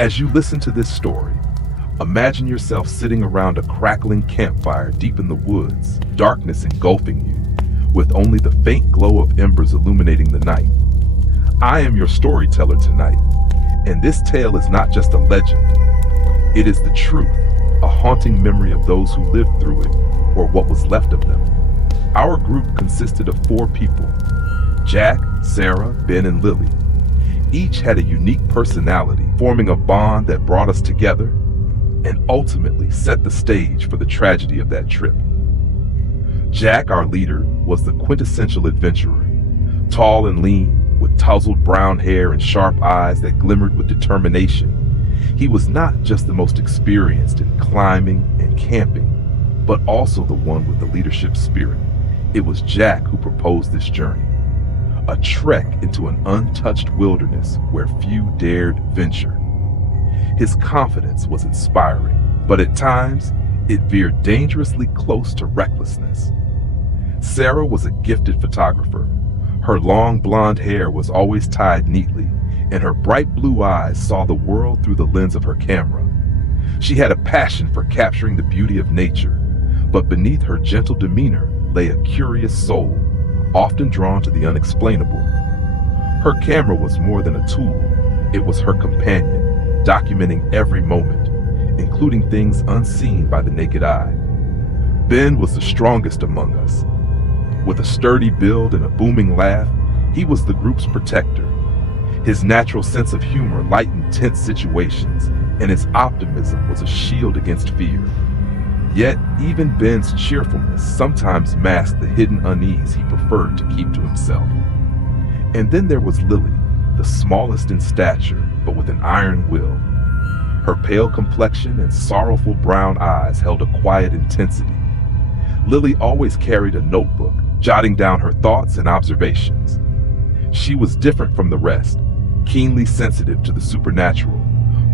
As you listen to this story, imagine yourself sitting around a crackling campfire deep in the woods, darkness engulfing you, with only the faint glow of embers illuminating the night. I am your storyteller tonight, and this tale is not just a legend. It is the truth, a haunting memory of those who lived through it, or what was left of them. Our group consisted of 4 people: Jack, Sarah, Ben, and Lily. Each had a unique personality, forming a bond that brought us together and ultimately set the stage for the tragedy of that trip. Jack, our leader, was the quintessential adventurer, tall and lean, with tousled brown hair and sharp eyes that glimmered with determination. He was not just the most experienced in climbing and camping, but also the one with the leadership spirit. It was Jack who proposed this journey, a trek into an untouched wilderness where few dared venture. His confidence was inspiring, but at times, it veered dangerously close to recklessness. Sarah was a gifted photographer. Her long blonde hair was always tied neatly, and her bright blue eyes saw the world through the lens of her camera. She had a passion for capturing the beauty of nature, but beneath her gentle demeanor lay a curious soul, often drawn to the unexplainable. Her camera was more than a tool. It was her companion, documenting every moment, including things unseen by the naked eye. Ben was the strongest among us. With a sturdy build and a booming laugh, he was the group's protector. His natural sense of humor lightened tense situations, and his optimism was a shield against fear. Yet, even Ben's cheerfulness sometimes masked the hidden unease he preferred to keep to himself. And then there was Lily, the smallest in stature, but with an iron will. Her pale complexion and sorrowful brown eyes held a quiet intensity. Lily always carried a notebook, jotting down her thoughts and observations. She was different from the rest, keenly sensitive to the supernatural,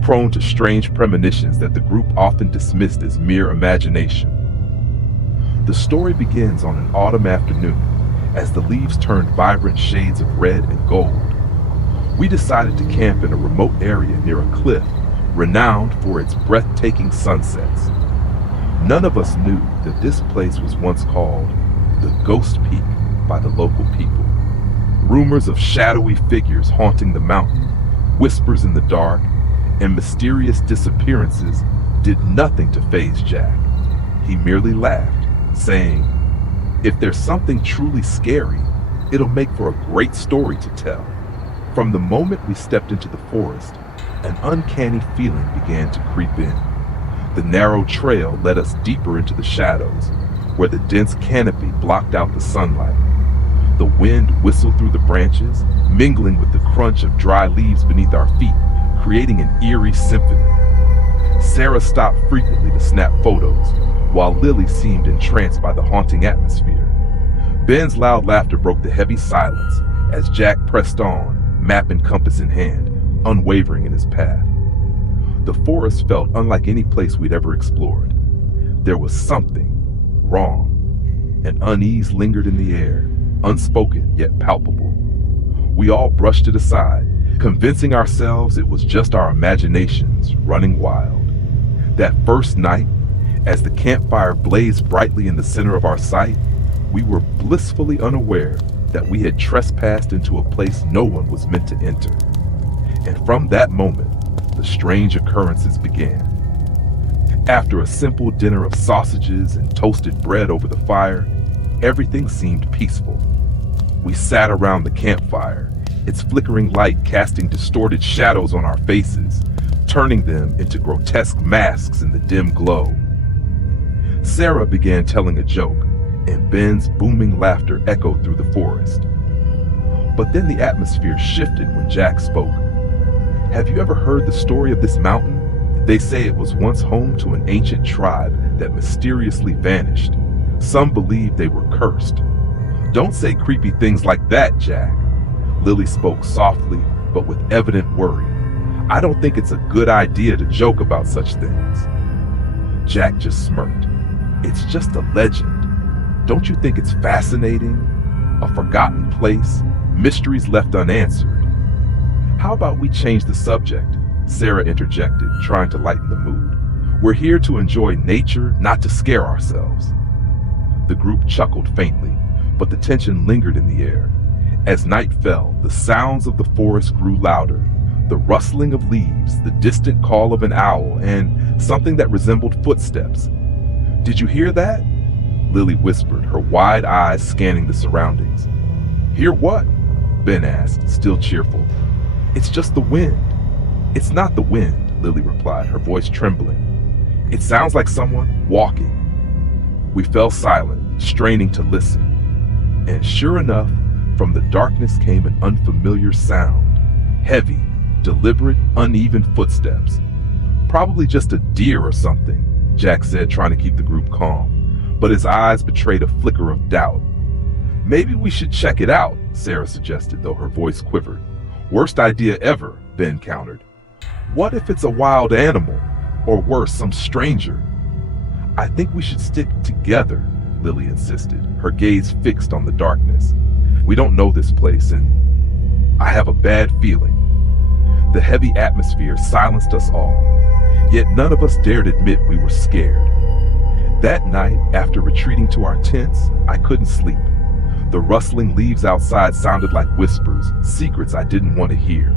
prone to strange premonitions that the group often dismissed as mere imagination. The story begins on an autumn afternoon as the leaves turned vibrant shades of red and gold. We decided to camp in a remote area near a cliff renowned for its breathtaking sunsets. None of us knew that this place was once called the Ghost Peak by the local people. Rumors of shadowy figures haunting the mountain, whispers in the dark, and mysterious disappearances did nothing to faze Jack. He merely laughed, saying, "If there's something truly scary, it'll make for a great story to tell." From the moment we stepped into the forest, an uncanny feeling began to creep in. The narrow trail led us deeper into the shadows, where the dense canopy blocked out the sunlight. The wind whistled through the branches, mingling with the crunch of dry leaves beneath our feet, creating an eerie symphony. Sarah stopped frequently to snap photos, while Lily seemed entranced by the haunting atmosphere. Ben's loud laughter broke the heavy silence as Jack pressed on, map and compass in hand, unwavering in his path. The forest felt unlike any place we'd ever explored. There was something wrong. An unease lingered in the air, unspoken yet palpable. We all brushed it aside, convincing ourselves it was just our imaginations running wild. That first night, as the campfire blazed brightly in the center of our sight, we were blissfully unaware that we had trespassed into a place no one was meant to enter. And from that moment, the strange occurrences began. After a simple dinner of sausages and toasted bread over the fire, everything seemed peaceful. We sat around the campfire, its flickering light casting distorted shadows on our faces, turning them into grotesque masks in the dim glow. Sarah began telling a joke, and Ben's booming laughter echoed through the forest. But then the atmosphere shifted when Jack spoke. "Have you ever heard the story of this mountain? They say it was once home to an ancient tribe that mysteriously vanished. Some believe they were cursed." "Don't say creepy things like that, Jack." Lily spoke softly, but with evident worry. "I don't think it's a good idea to joke about such things." Jack just smirked. "It's just a legend. Don't you think it's fascinating? A forgotten place, mysteries left unanswered. How about we change the subject? Sarah interjected, trying to lighten the mood. "We're here to enjoy nature, not to scare ourselves." The group chuckled faintly, but the tension lingered in the air. As night fell, the sounds of the forest grew louder. The rustling of leaves, the distant call of an owl, and something that resembled footsteps. "Did you hear that?" Lily whispered, her wide eyes scanning the surroundings. "Hear what?" Ben asked, still cheerful. "It's just the wind." "It's not the wind," Lily replied, her voice trembling. "It sounds like someone walking." We fell silent, straining to listen. And sure enough, from the darkness came an unfamiliar sound. Heavy, deliberate, uneven footsteps. "Probably just a deer or something," Jack said, trying to keep the group calm. But his eyes betrayed a flicker of doubt. "Maybe we should check it out," Sarah suggested, though her voice quivered. "Worst idea ever," Ben countered. "What if it's a wild animal? Or worse, some stranger?" "I think we should stick together," Lily insisted, her gaze fixed on the darkness. "We don't know this place, and I have a bad feeling." The heavy atmosphere silenced us all, yet none of us dared admit we were scared. That night, after retreating to our tents, I couldn't sleep. The rustling leaves outside sounded like whispers, secrets I didn't want to hear.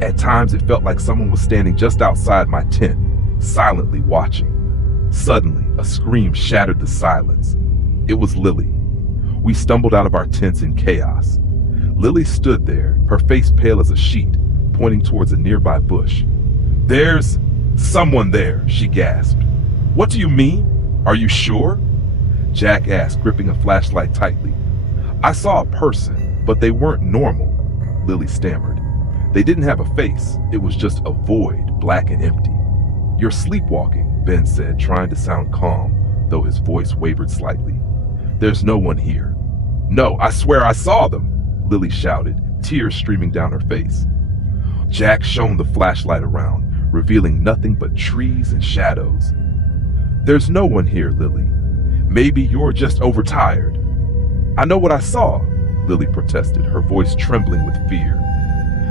At times it felt like someone was standing just outside my tent, silently watching. Suddenly, a scream shattered the silence. It was Lily. We stumbled out of our tents in chaos. Lily stood there, her face pale as a sheet, pointing towards a nearby bush. "There's someone there," she gasped. "What do you mean? Are you sure?" Jack asked, gripping a flashlight tightly. "I saw a person, but they weren't normal," Lily stammered. "They didn't have a face. It was just a void, black and empty." "You're sleepwalking," Ben said, trying to sound calm, though his voice wavered slightly. "There's no one here." "No, I swear I saw them," Lily shouted, tears streaming down her face. Jack shone the flashlight around, revealing nothing but trees and shadows. "There's no one here, Lily. Maybe you're just overtired." "I know what I saw," Lily protested, her voice trembling with fear.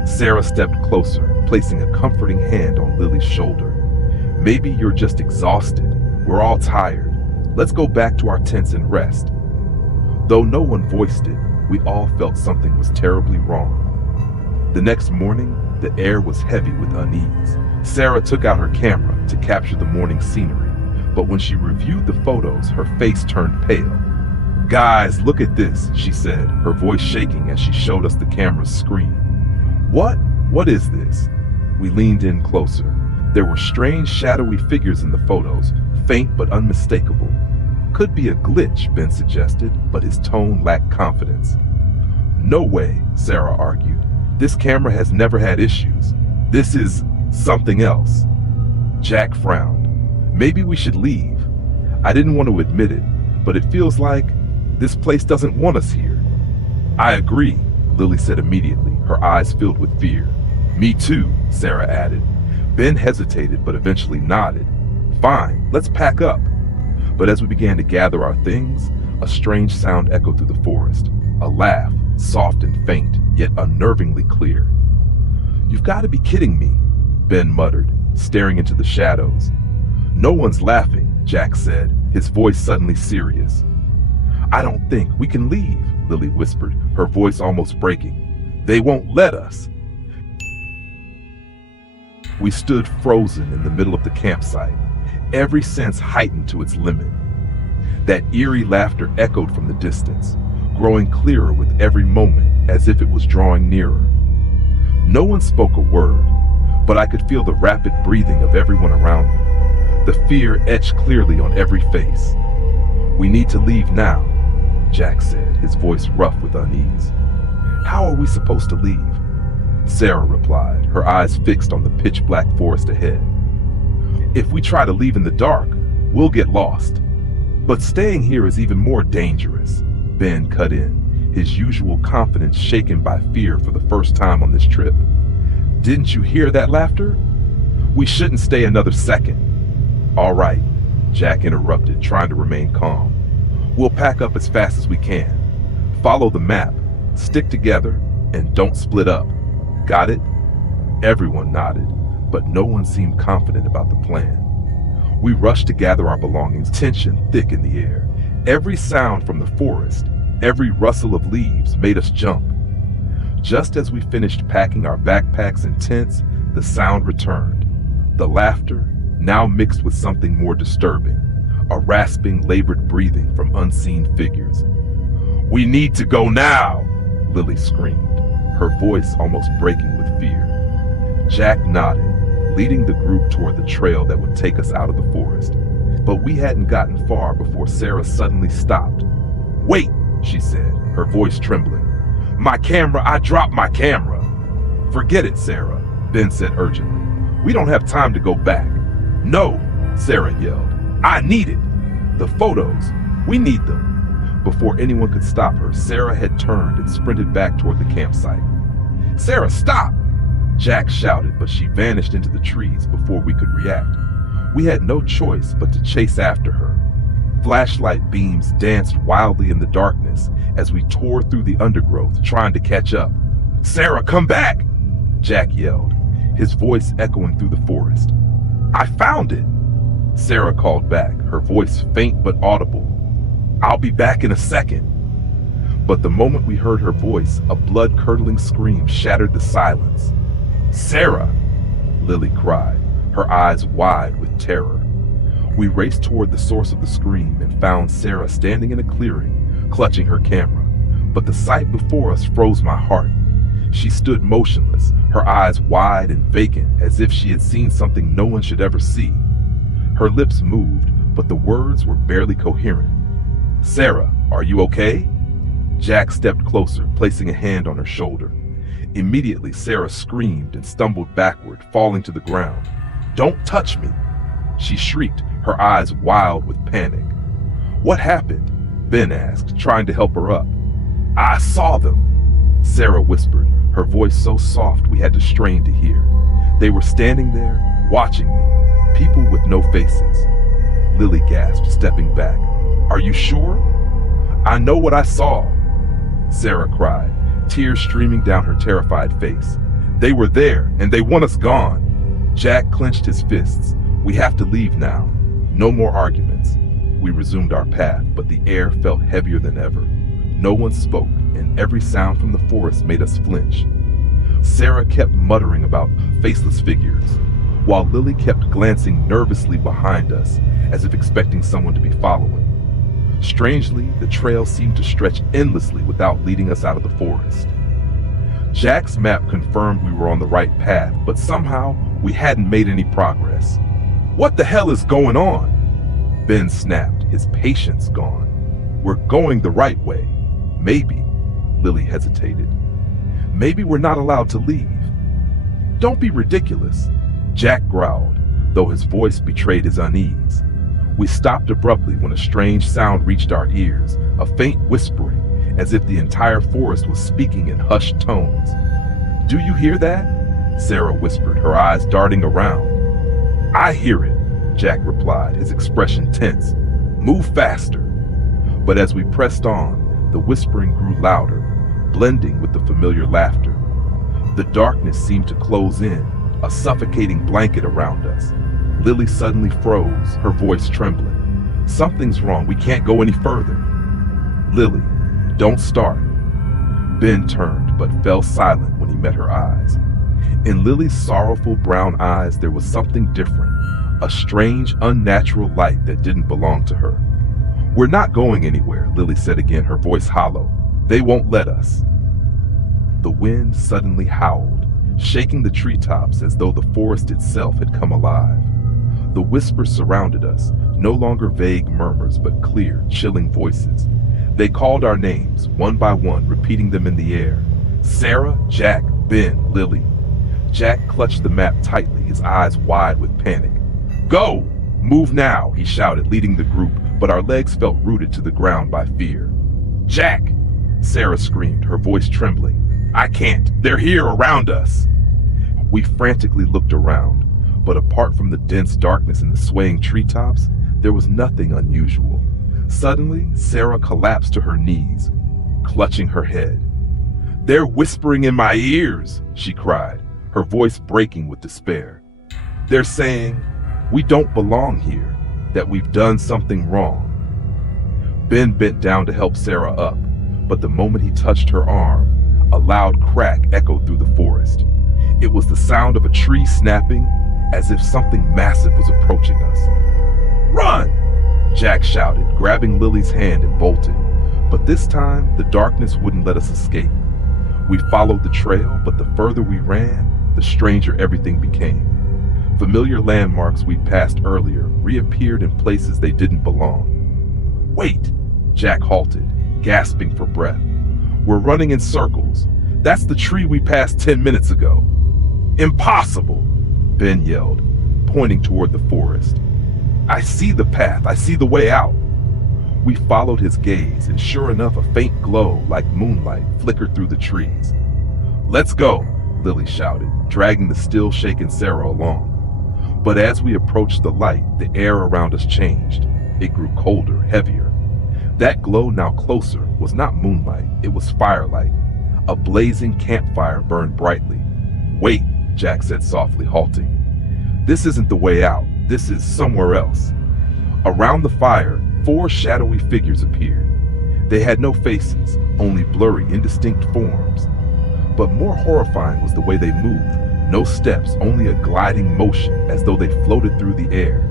Sarah stepped closer, placing a comforting hand on Lily's shoulder. "Maybe you're just exhausted. We're all tired. Let's go back to our tents and rest." Though no one voiced it, we all felt something was terribly wrong. The next morning, the air was heavy with unease. Sarah took out her camera to capture the morning scenery, but when she reviewed the photos, her face turned pale. "Guys, look at this," she said, her voice shaking as she showed us the camera's screen. "What? What is this?" We leaned in closer. There were strange, shadowy figures in the photos, faint but unmistakable. "Could be a glitch," Ben suggested, but his tone lacked confidence. "No way," Sarah argued. "This camera has never had issues. This is something else." Jack frowned. "Maybe we should leave." I didn't want to admit it, but it feels like this place doesn't want us here. "I agree," Lily said immediately, her eyes filled with fear. "Me too," Sarah added. Ben hesitated but eventually nodded. "Fine, let's pack up." But as we began to gather our things, a strange sound echoed through the forest. A laugh, soft and faint, yet unnervingly clear. "You've got to be kidding me," Ben muttered, staring into the shadows. "No one's laughing," Jack said, his voice suddenly serious. "I don't think we can leave," Lily whispered, her voice almost breaking. "They won't let us." We stood frozen in the middle of the campsite, every sense heightened to its limit. That eerie laughter echoed from the distance, growing clearer with every moment as if it was drawing nearer. No one spoke a word, but I could feel the rapid breathing of everyone around me, the fear etched clearly on every face. "We need to leave now," Jack said, his voice rough with unease. "How are we supposed to leave?" Sarah replied, her eyes fixed on the pitch-black forest ahead. "If we try to leave in the dark, we'll get lost. But staying here is even more dangerous," Ben cut in, his usual confidence shaken by fear for the first time on this trip. "Didn't you hear that laughter? We shouldn't stay another second." "All right," Jack interrupted, trying to remain calm. "We'll pack up as fast as we can. Follow the map, stick together, and don't split up. Got it?" Everyone nodded, but no one seemed confident about the plan. We rushed to gather our belongings, tension thick in the air. Every sound from the forest, every rustle of leaves made us jump. Just as we finished packing our backpacks and tents, the sound returned. The laughter, now mixed with something more disturbing, a rasping, labored breathing from unseen figures. "We need to go now!" Lily screamed, her voice almost breaking with fear. Jack nodded, leading the group toward the trail that would take us out of the forest. But we hadn't gotten far before Sarah suddenly stopped. "Wait," she said, her voice trembling. "My camera, I dropped my camera." "Forget it, Sarah," Ben said urgently. "We don't have time to go back." "No," Sarah yelled. "I need it. The photos, we need them." Before anyone could stop her, Sarah had turned and sprinted back toward the campsite. "Sarah, stop!" Jack shouted, but she vanished into the trees before we could react. We had no choice but to chase after her. Flashlight beams danced wildly in the darkness as we tore through the undergrowth, trying to catch up. "Sarah, come back!" Jack yelled, his voice echoing through the forest. "I found it!" Sarah called back, her voice faint but audible. "I'll be back in a second." But the moment we heard her voice, a blood-curdling scream shattered the silence. "Sarah!" Lily cried, her eyes wide with terror. We raced toward the source of the scream and found Sarah standing in a clearing, clutching her camera. But the sight before us froze my heart. She stood motionless, her eyes wide and vacant, as if she had seen something no one should ever see. Her lips moved, but the words were barely coherent. "Sarah, are you okay?" Jack stepped closer, placing a hand on her shoulder. Immediately, Sarah screamed and stumbled backward, falling to the ground. "Don't touch me!" she shrieked, her eyes wild with panic. "What happened?" Ben asked, trying to help her up. "I saw them," Sarah whispered, her voice so soft we had to strain to hear. "They were standing there, watching me, people with no faces." Lily gasped, stepping back. "Are you sure?" "I know what I saw," Sarah cried, tears streaming down her terrified face. "They were there, and they want us gone." Jack clenched his fists. "We have to leave now. No more arguments." We resumed our path, but the air felt heavier than ever. No one spoke, and every sound from the forest made us flinch. Sarah kept muttering about faceless figures, while Lily kept glancing nervously behind us, as if expecting someone to be following. Strangely, the trail seemed to stretch endlessly without leading us out of the forest. Jack's map confirmed we were on the right path, but somehow we hadn't made any progress. "What the hell is going on?" Ben snapped, his patience gone. "We're going the right way. Maybe," Lily hesitated. "Maybe we're not allowed to leave." "Don't be ridiculous," Jack growled, though his voice betrayed his unease. We stopped abruptly when a strange sound reached our ears, a faint whispering, as if the entire forest was speaking in hushed tones. "Do you hear that?" Sarah whispered, her eyes darting around. "I hear it," Jack replied, his expression tense. "Move faster." But as we pressed on, the whispering grew louder, blending with the familiar laughter. The darkness seemed to close in, a suffocating blanket around us. Lily suddenly froze, her voice trembling. "Something's wrong, we can't go any further." "Lily, don't start." Ben turned, but fell silent when he met her eyes. In Lily's sorrowful brown eyes there was something different, a strange, unnatural light that didn't belong to her. "We're not going anywhere," Lily said again, her voice hollow. "They won't let us." The wind suddenly howled, shaking the treetops as though the forest itself had come alive. The whispers surrounded us, no longer vague murmurs but clear, chilling voices. They called our names, one by one, repeating them in the air. Sarah, Jack, Ben, Lily. Jack clutched the map tightly, his eyes wide with panic. "Go! Move now!" he shouted, leading the group, but our legs felt rooted to the ground by fear. "Jack!" Sarah screamed, her voice trembling. "I can't! They're here around us!" We frantically looked around, but apart from the dense darkness and the swaying treetops, there was nothing unusual. Suddenly, Sarah collapsed to her knees, clutching her head. "They're whispering in my ears!" she cried, her voice breaking with despair. They're saying, we don't belong here, that we've done something wrong. Ben bent down to help Sarah up, but the moment he touched her arm, a loud crack echoed through the forest. It was the sound of a tree snapping, as if something massive was approaching us. Run! Jack shouted, grabbing Lily's hand and bolting. But this time, the darkness wouldn't let us escape. We followed the trail, but the further we ran, the stranger everything became. Familiar landmarks we'd passed earlier reappeared in places they didn't belong. Wait! Jack halted, gasping for breath. We're running in circles. That's the tree we passed 10 minutes ago. Impossible! Ben yelled, pointing toward the forest. I see the path. I see the way out. We followed his gaze, and sure enough, a faint glow like moonlight flickered through the trees. Let's go, Lily shouted, dragging the still shaken Sarah along. But as we approached the light, the air around us changed. It grew colder, heavier. That glow, now closer, was not moonlight, it was firelight. A blazing campfire burned brightly. Wait, Jack said softly, halting. This isn't the way out. This is somewhere else. Around the fire, 4 shadowy figures appeared. They had no faces, only blurry, indistinct forms. But more horrifying was the way they moved. No steps, only a gliding motion, as though they floated through the air.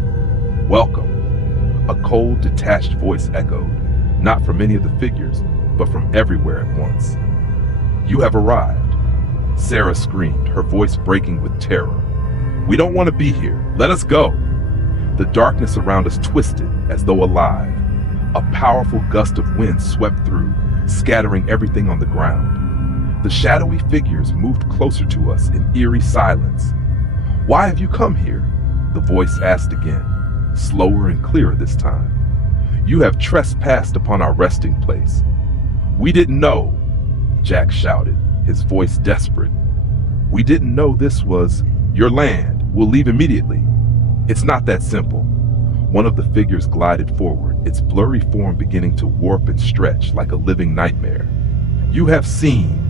Welcome. A cold, detached voice echoed, not from any of the figures, but from everywhere at once. You have arrived. Sarah screamed, her voice breaking with terror. We don't want to be here. Let us go. The darkness around us twisted, as though alive. A powerful gust of wind swept through, scattering everything on the ground. The shadowy figures moved closer to us in eerie silence. Why have you come here? The voice asked again, slower and clearer this time. You have trespassed upon our resting place. We didn't know, Jack shouted, his voice desperate. We didn't know this was your land. We'll leave immediately. It's not that simple. One of the figures glided forward, its blurry form beginning to warp and stretch like a living nightmare. You have seen,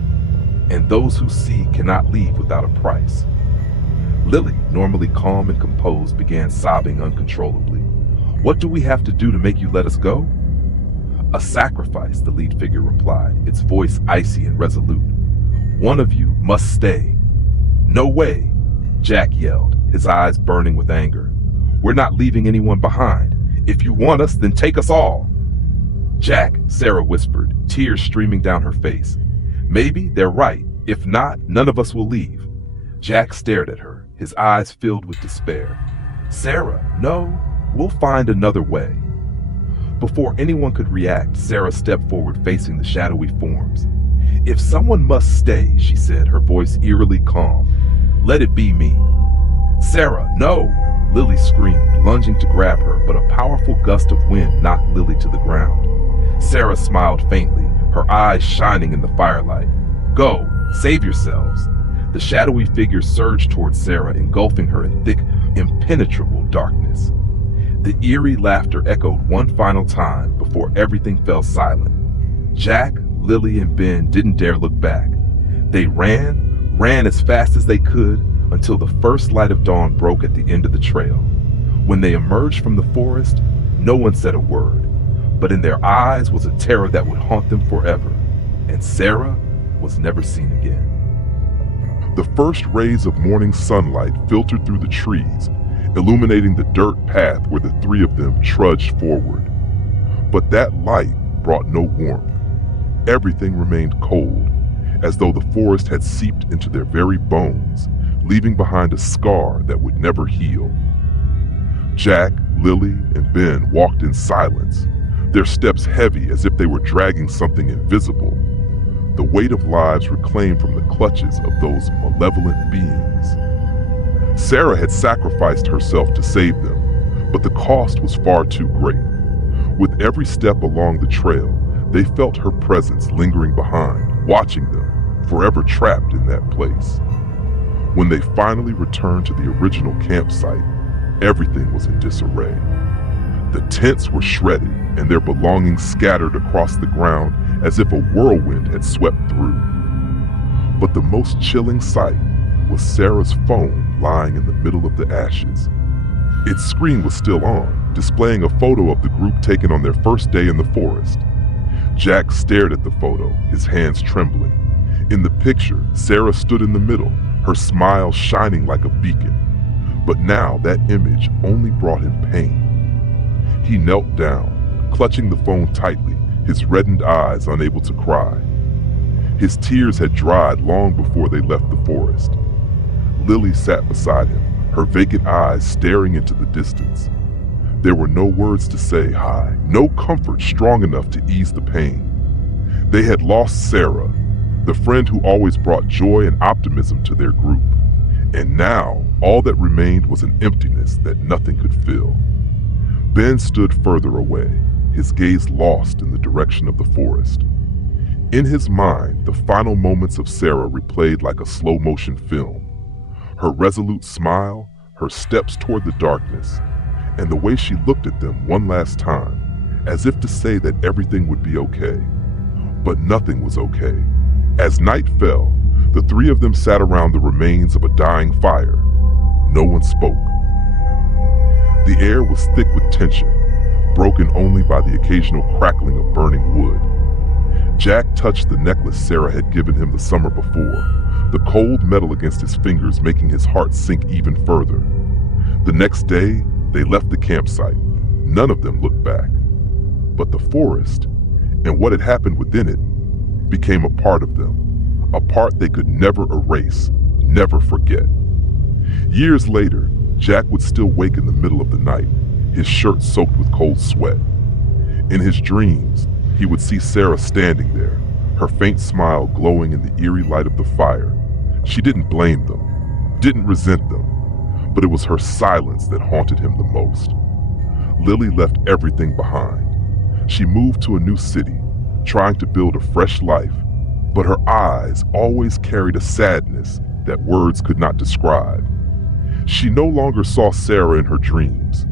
and those who see cannot leave without a price. Lily, normally calm and composed, began sobbing uncontrollably. What do we have to do to make you let us go? A sacrifice, the lead figure replied, its voice icy and resolute. One of you must stay. No way, Jack yelled, his eyes burning with anger. We're not leaving anyone behind. If you want us, then take us all. Jack, Sarah whispered, tears streaming down her face. Maybe they're right. If not, none of us will leave. Jack stared at her, his eyes filled with despair. Sarah, no, we'll find another way. Before anyone could react, Sarah stepped forward facing the shadowy forms. If someone must stay, she said, her voice eerily calm, let it be me. Sarah, no! Lily screamed, lunging to grab her, but a powerful gust of wind knocked Lily to the ground. Sarah smiled faintly, her eyes shining in the firelight. Go, save yourselves. The shadowy figure surged towards Sarah, engulfing her in thick, impenetrable darkness. The eerie laughter echoed one final time before everything fell silent. Jack, Lily, and Ben didn't dare look back. They ran as fast as they could until the first light of dawn broke at the end of the trail. When they emerged from the forest, no one said a word, but in their eyes was a terror that would haunt them forever, and Sarah was never seen again. The first rays of morning sunlight filtered through the trees, illuminating the dirt path where the 3 of them trudged forward. But that light brought no warmth. Everything remained cold, as though the forest had seeped into their very bones, leaving behind a scar that would never heal. Jack, Lily, and Ben walked in silence, their steps heavy as if they were dragging something invisible, the weight of lives reclaimed from the clutches of those malevolent beings. Sarah had sacrificed herself to save them, but the cost was far too great. With every step along the trail, they felt her presence lingering behind, watching them, forever trapped in that place. When they finally returned to the original campsite, everything was in disarray. The tents were shredded and their belongings scattered across the ground as if a whirlwind had swept through. But the most chilling sight was Sarah's phone lying in the middle of the ashes. Its screen was still on, displaying a photo of the group taken on their first day in the forest. Jack stared at the photo, his hands trembling. In the picture, Sarah stood in the middle, her smile shining like a beacon. But now that image only brought him pain. He knelt down, clutching the phone tightly, his reddened eyes unable to cry. His tears had dried long before they left the forest. Lily sat beside him, her vacant eyes staring into the distance. There were no words to say hi, no comfort strong enough to ease the pain. They had lost Sarah, the friend who always brought joy and optimism to their group. And now, all that remained was an emptiness that nothing could fill. Ben stood further away, his gaze lost in the direction of the forest. In his mind, the final moments of Sarah replayed like a slow-motion film. Her resolute smile, her steps toward the darkness, and the way she looked at them one last time, as if to say that everything would be okay. But nothing was okay. As night fell, the three of them sat around the remains of a dying fire. No one spoke. The air was thick with tension, broken only by the occasional crackling of burning wood. Jack touched the necklace Sarah had given him the summer before, the cold metal against his fingers making his heart sink even further. The next day, they left the campsite. None of them looked back. But the forest, and what had happened within it, became a part of them, a part they could never erase, never forget. Years later, Jack would still wake in the middle of the night, his shirt soaked with cold sweat. In his dreams, he would see Sarah standing there, her faint smile glowing in the eerie light of the fire. She didn't blame them, didn't resent them, but it was her silence that haunted him the most. Lily left everything behind. She moved to a new city, trying to build a fresh life, but her eyes always carried a sadness that words could not describe. She no longer saw Sarah in her dreams,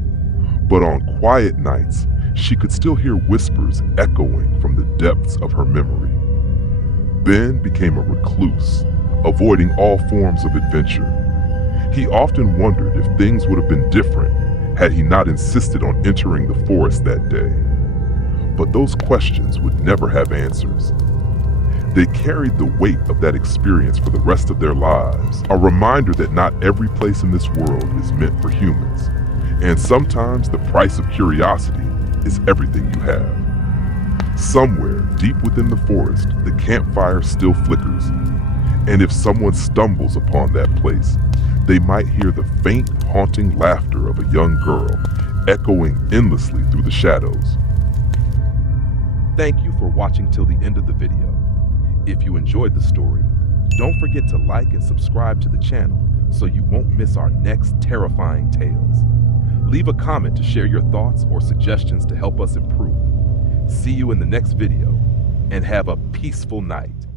but on quiet nights, she could still hear whispers echoing from the depths of her memory. Ben became a recluse, avoiding all forms of adventure. He often wondered if things would have been different had he not insisted on entering the forest that day. But those questions would never have answers. They carried the weight of that experience for the rest of their lives, a reminder that not every place in this world is meant for humans, and sometimes the price of curiosity is everything you have. Somewhere deep within the forest, the campfire still flickers, and if someone stumbles upon that place, they might hear the faint, haunting laughter of a young girl echoing endlessly through the shadows. Thank you for watching till the end of the video. If you enjoyed the story, don't forget to like and subscribe to the channel so you won't miss our next terrifying tales. Leave a comment to share your thoughts or suggestions to help us improve. See you in the next video, and have a peaceful night.